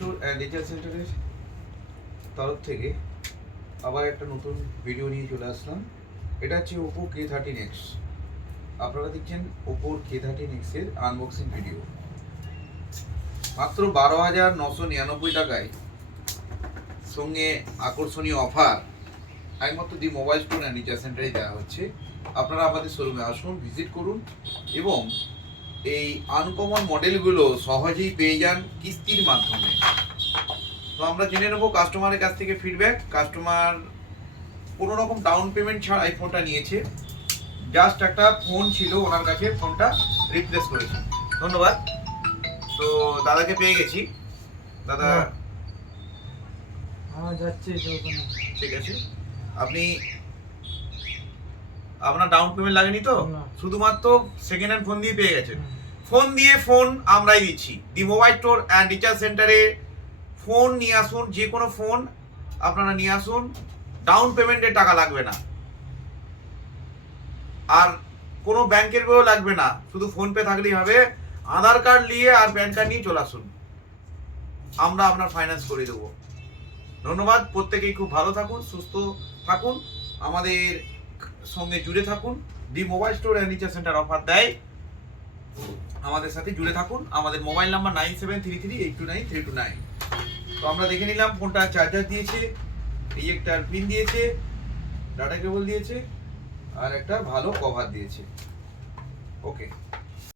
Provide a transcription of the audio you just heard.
Store and recharge সেন্টারের তরফ থেকে আবার একটা নতুন ভিডিও নিয়ে চলে আসলাম। এটা হচ্ছে ওপো কে থার্টিন এক্স আপনারা দেখছেন ওপোর কে থার্টিন এক্সের আনবক্সিং ভিডিও মাত্র বারো হাজার নশো নিরানব্বই টাকায় সঙ্গে আকর্ষণীয় অফার একমাত্র the mobile store and recharge সেন্টারে দেওয়া হচ্ছে। আপনারা আমাদের শোরুমে আসুন ভিজিট করুন এবং এই আনকমন মডেলগুলো সহজেই পেয়ে যান কিস্তির মাধ্যমে। তো আমরা জেনে নেব কাস্টমারের কাছ থেকে ফিডব্যাক কাস্টমার কোনো রকম ডাউন পেমেন্ট ছাড়া এই ফোনটা নিয়েছে। জাস্ট একটা ফোন ছিল ওনার কাছে ফোনটা রিপ্লেস করেছে। ধন্যবাদ। তো দাদাকে পেয়ে গেছি। দাদা হ্যাঁ। যাচ্ছে ঠিক আছে। আপনি আপনার ডাউন পেমেন্ট লাগেনি তো? শুধুমাত্র সেকেন্ড হ্যান্ড ফোন দিয়ে পেয়ে গেছেন ফোন দিয়ে ফোন আমরাই দিচ্ছি the mobile store and recharge সেন্টারে ফোন নিয়ে আসুন যে কোনো ফোন আপনারা নিয়ে আসুন। ডাউন পেমেন্টের টাকা লাগবে না। আর কোনো ব্যাংকের বইও লাগবে না। শুধু ফোন পে থাকলেই হবে। আধার কার্ড নিয়ে আর প্যান কার্ড নিয়ে চলে আসুন। আমরা আপনার ফাইন্যান্স করে দেবো। ধন্যবাদ। প্রত্যেকেই খুব ভালো থাকুন সুস্থ থাকুন। আমাদের সঙ্গে জুড়ে থাকুন। D mobile store and recharge centre offer দেয়। আমাদের সাথে জুড়ে থাকুন। আমাদের mobile number nine seven three three eight two nine three two nine তো আমরা দেখে নিলাম ফোনটা চার্জার দিয়েছে ইজেক্টার পিন দিয়েছে ডাটা কেবল দিয়েছে, আর একটা ভালো কভার দিয়েছে। ওকে